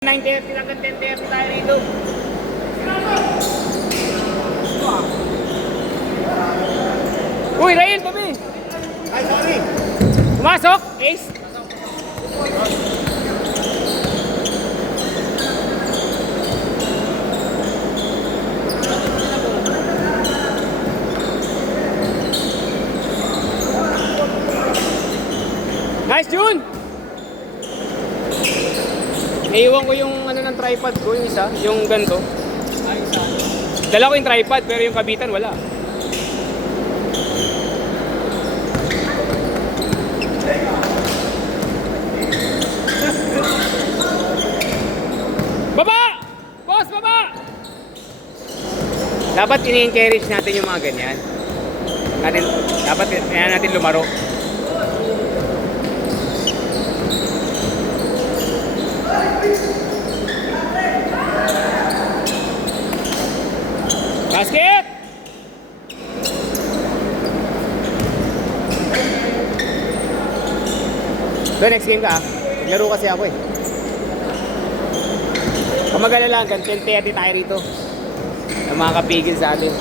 9:30 hanggang 10:30 tayo rito. Uy, Rail, tabi! Ay, sorry! Pumasok, Ace! Nice, June! Naiiwan ko yung ano ng tripod ko, yung isa, yung ganito. Dala ko yung tripod pero yung kabitan wala. Baba! Boss, baba! Dapat ini-encourage natin yung mga ganyan. Dapat yan natin lumaro. Basket! Doon, next game ka ah. Laro kasi ako eh. Kung mag-alala hanggang 10:30 tayo rito. Ang mga kapigil sa atin.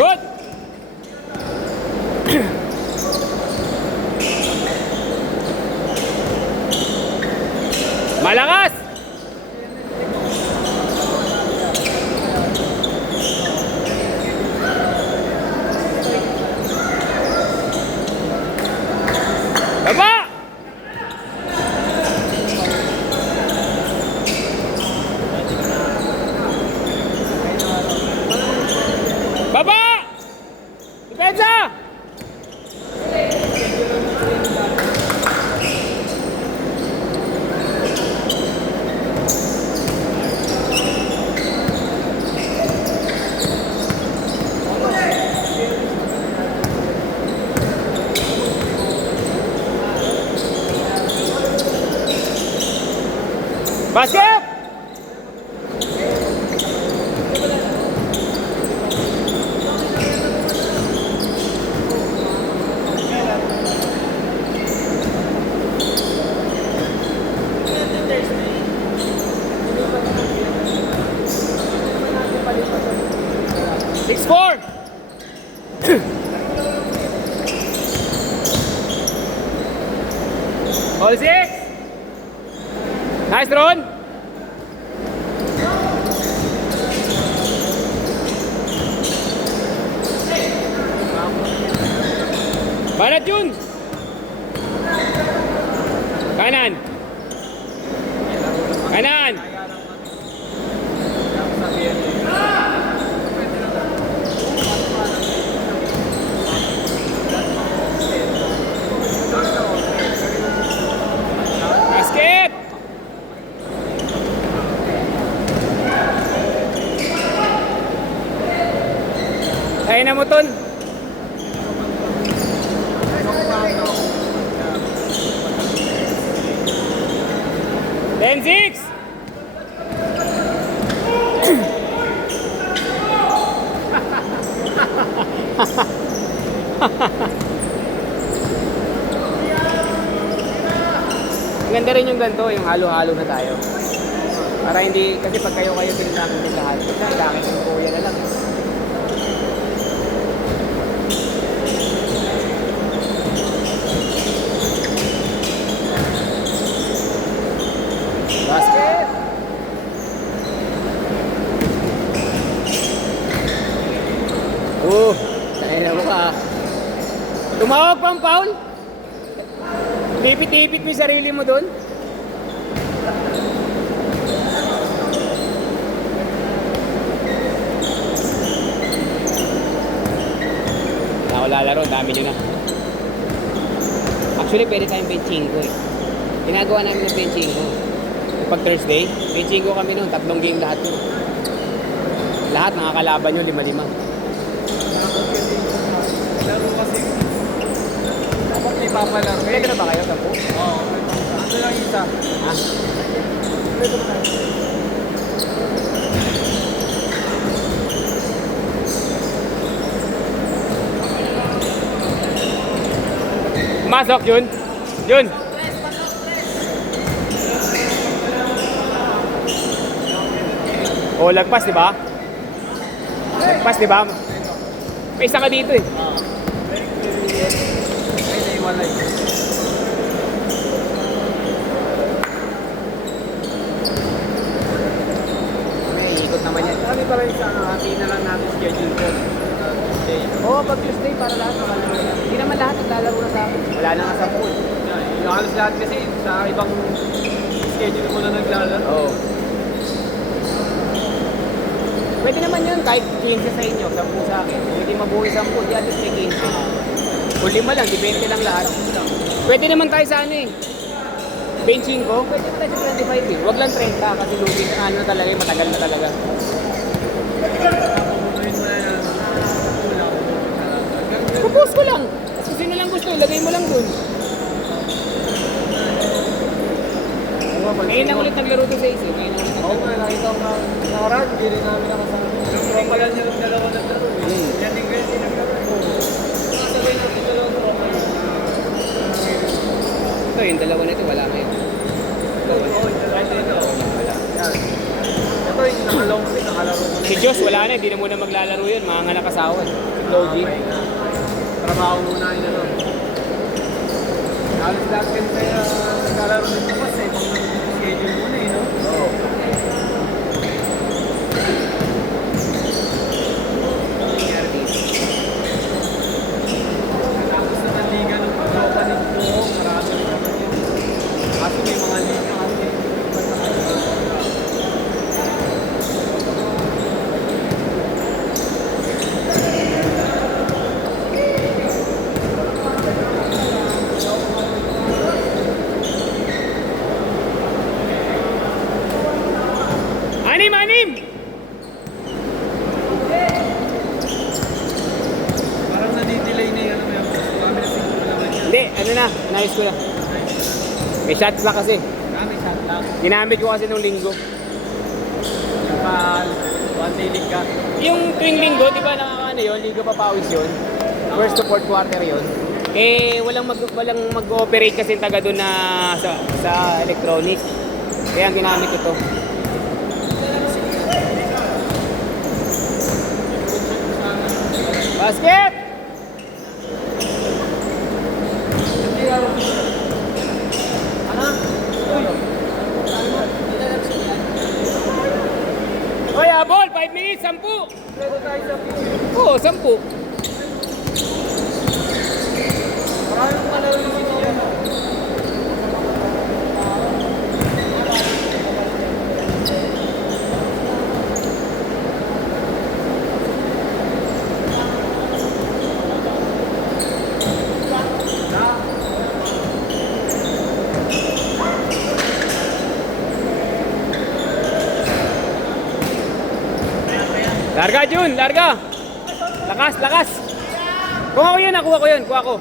Good! Malakas! Baba! Baba! Depensa! Basket! Six, four. All six. Nice, Ron. Banat yun. Kanan. Kanan. Basket. Kaya na mo, Ton. Ten, six. Ang ganda rin yung ganito, yung halo-halo na tayo. Para hindi, kasi pag kayo tinitangin ng lahat, kailangan yung kuya na lang. Basket! Tayo na mo ka. Tumawag pang foul? Tipit-tipit mo yung sarili mo doon? Ako lalaro, dami nyo na. Actually, pwede tayong benching ko eh. Ginagawa namin ng benching ko. Pag Thursday, benching ko kami noon, 3 game lahat yun. Lahat nakakalaban nyo, 5-5. Laro kasi. Dapat may papalaro. Pwede na ba kayo, 10? Oo. Ano lang isa? Ha? Pwede ba tayo? Pumasok, Jun. Jun. Oh, lagpas, di ba? Lagpas, di ba? May isa ka dito eh. Ay, naiwalay. May ikot naman yan. Kami pa rin sa hati na lang natin schedule ko. Tuesday. Oo, pag Tuesday para lahat makalaro yan. Hindi naman lahat naglalaro na sa akin. Wala na nga sa pool. Yung halos lahat kasi sa ibang schedule mo na naglalaro. Oo. Pwede naman yun, kahit 15 sa inyo, 10 sa akin. Kung hindi mabuhay 10, di at least may 15. Kung 5 lang, di 20 lang lahat. Pwede naman tayo sa ano eh. Benching ko, pwede naman tayo sa 25 eh. Huwag lang 30 kasi lugi na ano talaga, matagal na talaga. Propose ko lang. Kung sino lang gusto, ilagay mo lang dun. Ngayon na ulit naglaro to sa isa. Ngayon na ulit Oo naglaro. nga, nakita ko na nakaraan, hindi rin namin nakasama. Yung tropa lang yung dalawa naglaro eh. Yan din kayo, naglaro. Nakasabay natin dalawang tropa. Ito, yung dalawa na ito, wala ngayon. Oo, yung dalawa nito. Wala. Yan. Ito yung nakalong kasi nakalaro mo na. Si Diyos, wala na, hindi na muna maglalaro yun. Mga nga nakasawan. Si Logi. Trabaho muna yun ano. Halos lahat kasi kaya naglalaro ng bukas eh. Pang schedule muna eh, no? Oo. Tapos na ng liga ng pagkaupa ng buo, marami rin naman yun. Kasi may mga liga kasi. Anim, anim! Parang nadidelay na yung ano yung kami na siguro naman yan. Hindi, ano na, inayos ko na. May shot clock kasi. Kami shot lang. Ginamit ko kasi nung linggo. Yung one day league ka. Yung tuwing linggo, di ba nakakano yun, linggo papawis yun. First to fourth quarter yun. Eh, walang mag-ooperate kasi yung taga doon na sa electronic. Kaya ang ginamit ko to. Basket! Hoy, abol! 5 minutes, 10! Oo, 10. Maraming palaro yung sinigyan. Larga, Jun! Larga! Lakas, lakas! Kung ako yun, nakuha ko yun. Kuha ko.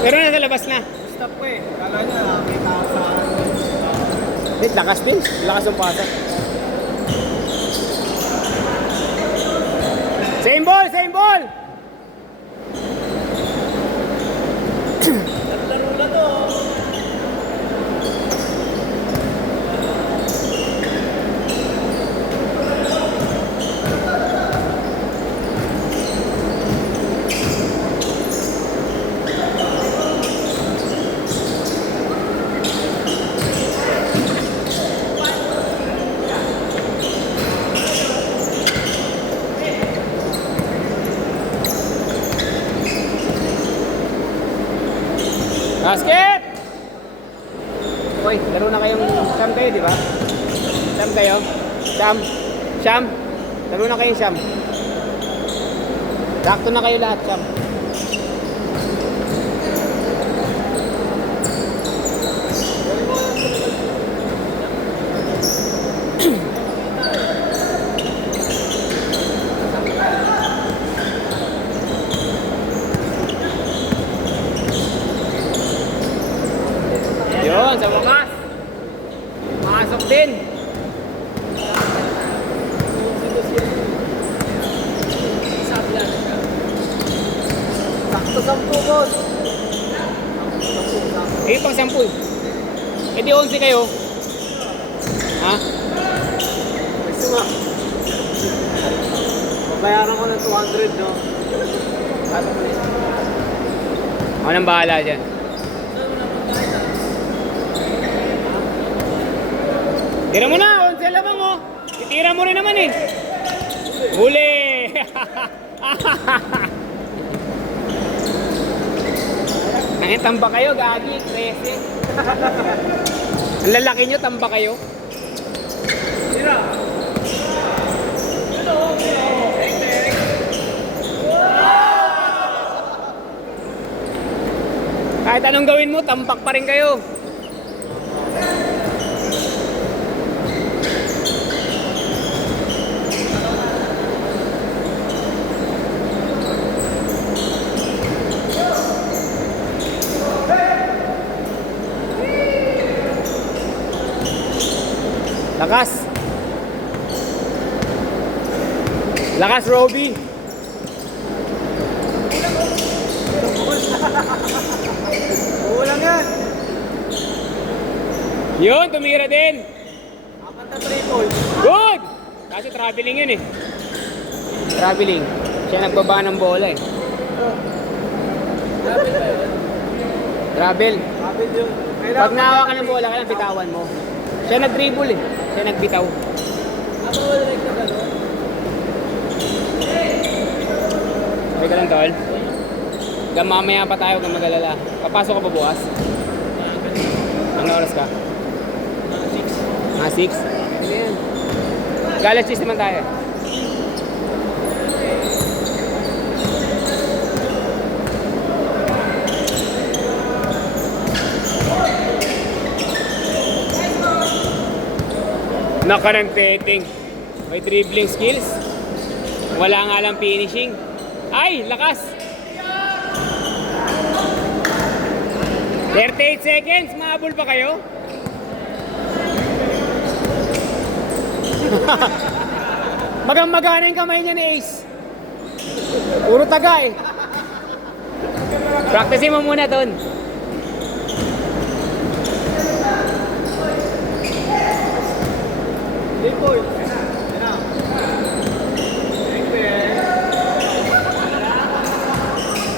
Pero nasa labas na. Stop ko eh. Kala niya, may tao sa akin. Wait, lakas din. Lakas yung pasa. Same ball! Same ball! Laro na to. Basket! Uy, laro na kayong Sham kayo, di ba? Sham kayo? Sham? Sham? Laro na kayong Sham. Sakto na kayo lahat, Sham. Yun, sa wakas. Masok din. Sakto 10 boss. Eh, pang 10. Eh, di 11 kayo. Ha? Gusto mo? Babayaran ko ng 200, no? Ako nang bahala dyan. Tira mo na, 11 lamang oh. Titira mo rin naman eh. Huli! Nangitamba kayo, gagi, 13. Ang lalaki nyo, tamba kayo. Tira! Kahit anong gawin mo, tampak pa rin kayo. Lakas. Lakas, Roby. Ulang yan! Yun, tumira din. Apat na triple. Good! Kasi traveling yun eh. Traveling. Siya nagbaba ng bola eh. Grabe ba yun? Travel. Grabe yun. Pag nahawa ka ng bola, kailangan bitawan mo. Siya nag-dribble eh. Siya nagbitaw. Ako wala rin na gano'n. Okay ka lang, tol. Hanggang mamaya pa tayo, hanggang mag-alala. Papasok ka pa bukas? Ano oras ka? 6. 6? Ano yan? Galas cheese naman tayo. Naka ng taking. May dribbling skills. Wala nga lang finishing. Ay, lakas! 38 seconds, mahabol pa kayo? Magang-magana yung kamay niya ni Ace. Puro taga eh. Practicein mo muna, Ton. Triple.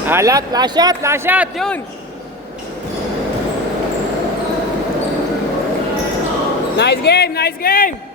Alat, last shot, yun! Nice game, nice game!